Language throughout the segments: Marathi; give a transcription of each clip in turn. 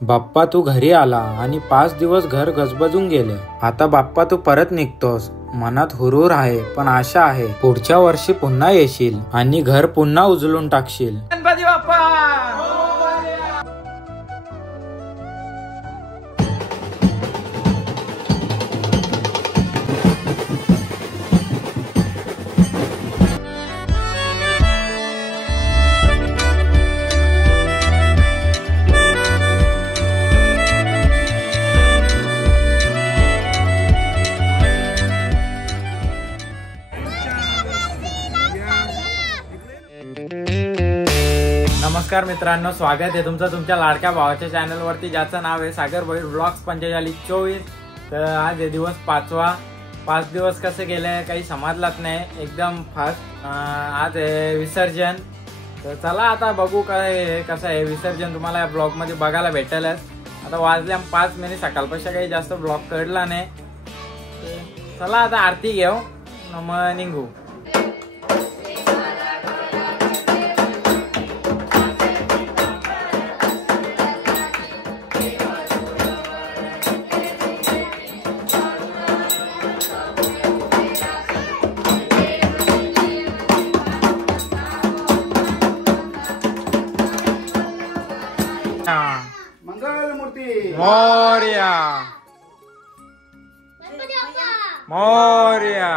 बाप्पा तू घरी आला आणि 5 दिवस घर गजबजून गेले. आता बाप्पा तू परत निघतोस. मनात हुरूर आहे पण आशा आहे पुढच्या वर्षी पुन्हा येशील आणि घर पुन्हा उजळून टाकशील. गणपती बाप्पा. नमस्कार मित्रांनो, स्वागत आहे तुमचं तुमच्या लाडक्या भावाच्या चॅनलवरती, ज्याचं नाव आहे सागर भोईर व्लॉग्स 4524. तर आज हे दिवस 5वा. 5 दिवस कसे गेले काही समजलाच नाही, एकदम फास्ट. आज आहे विसर्जन. तर चला आता बघू काय कसं आहे विसर्जन, तुम्हाला या ब्लॉग मध्ये बघायला भेटेलच. आता वाजल्या 5 मिनिट, सकाळपासून काही जास्त ब्लॉग कळला नाही. चला आता आरती घेऊ मग निघू. मंगलमूर्ती मोरया मोरया.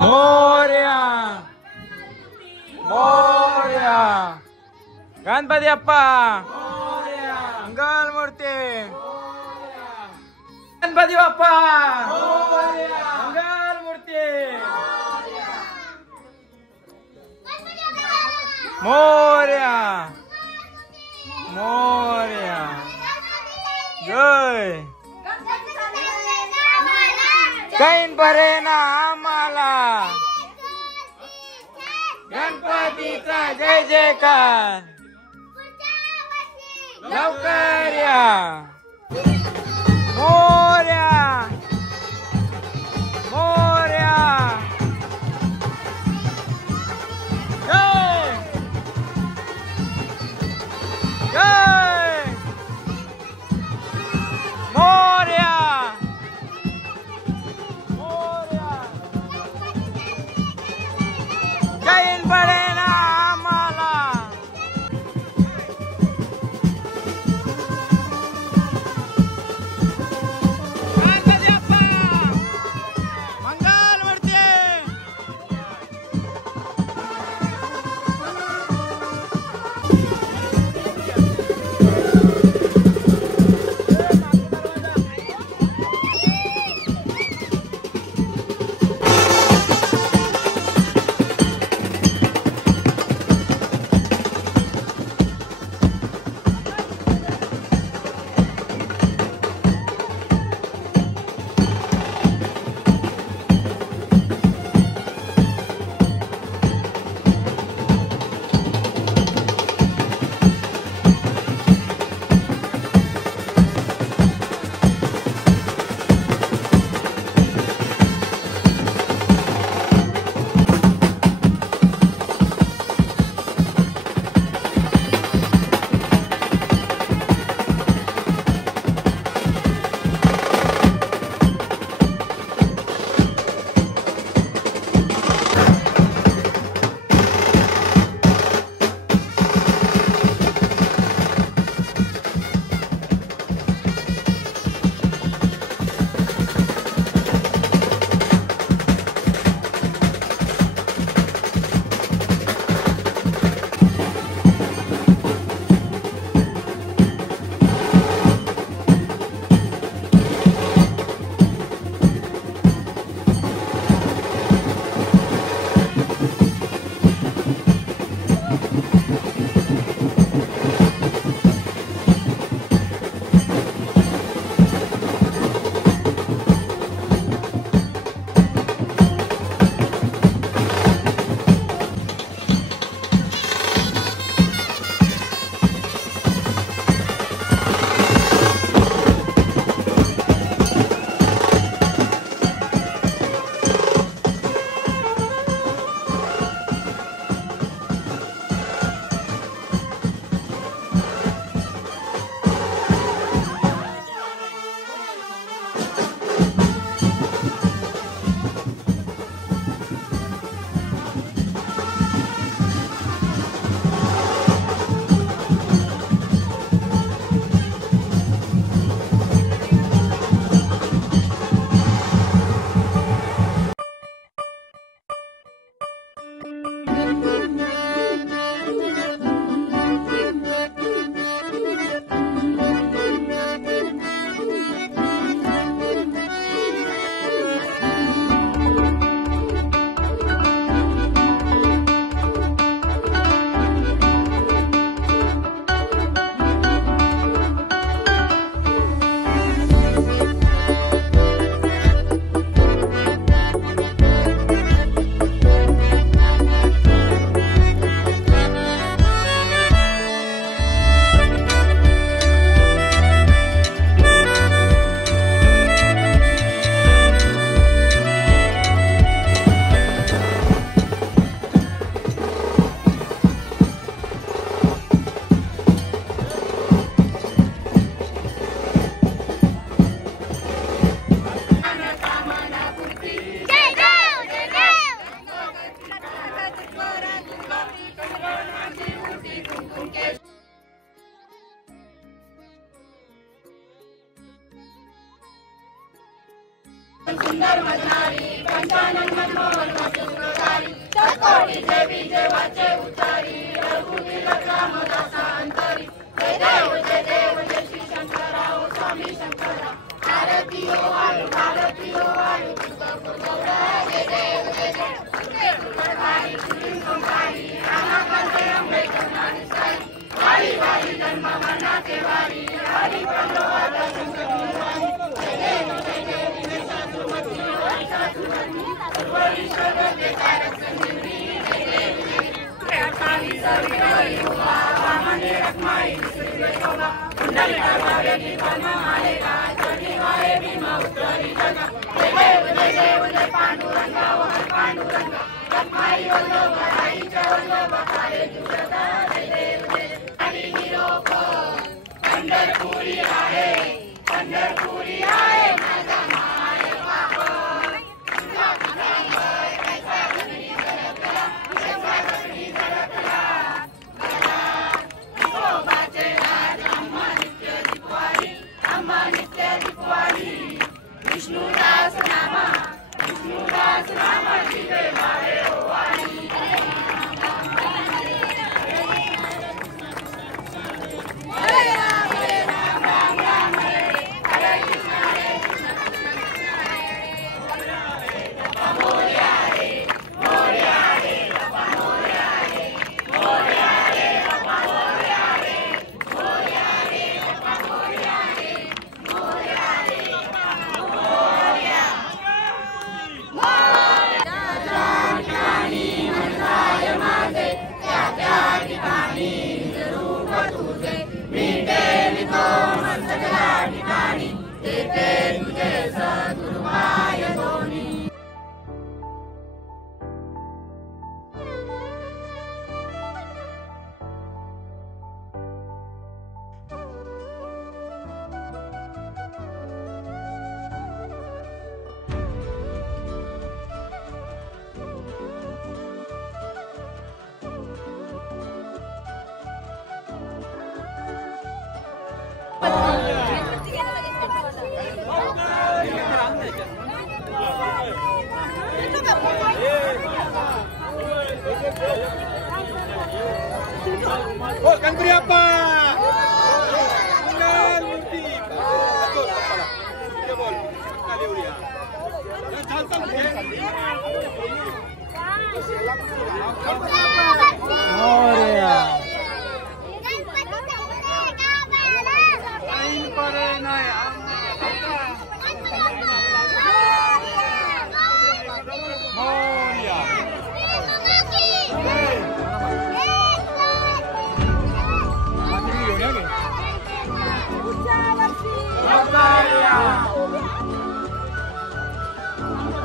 मोरया मोरया. गणपती बाप्पा. मंगलमूर्ती. गणपती बाप्पा. मंगलमूर्ती. मोरया मोरया. जय कैन बरे ना आम्हाला गणपतीचा जय जयकार. लवकर या. मोरया मोरया. जय जय मोरया मोरया. जैन बळे ना आम्हाला.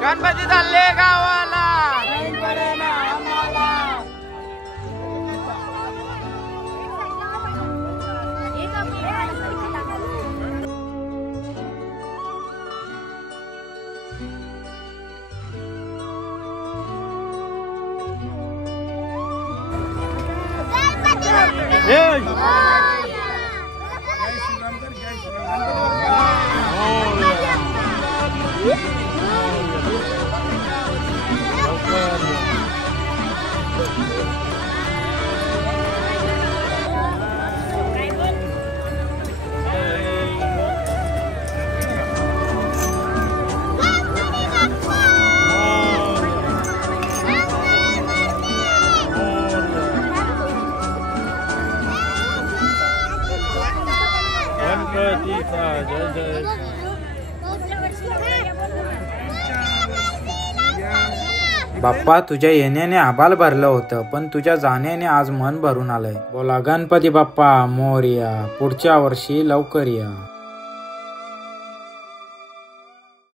गणपती चालले गावाला. बाप्पा, तुझ्या येण्याने आभाळ भरलं होतं, पण तुझ्या जाण्याने आज मन भरून आलंय. बोला गणपती बाप्पा मोरया. पुढच्या वर्षी लवकर या.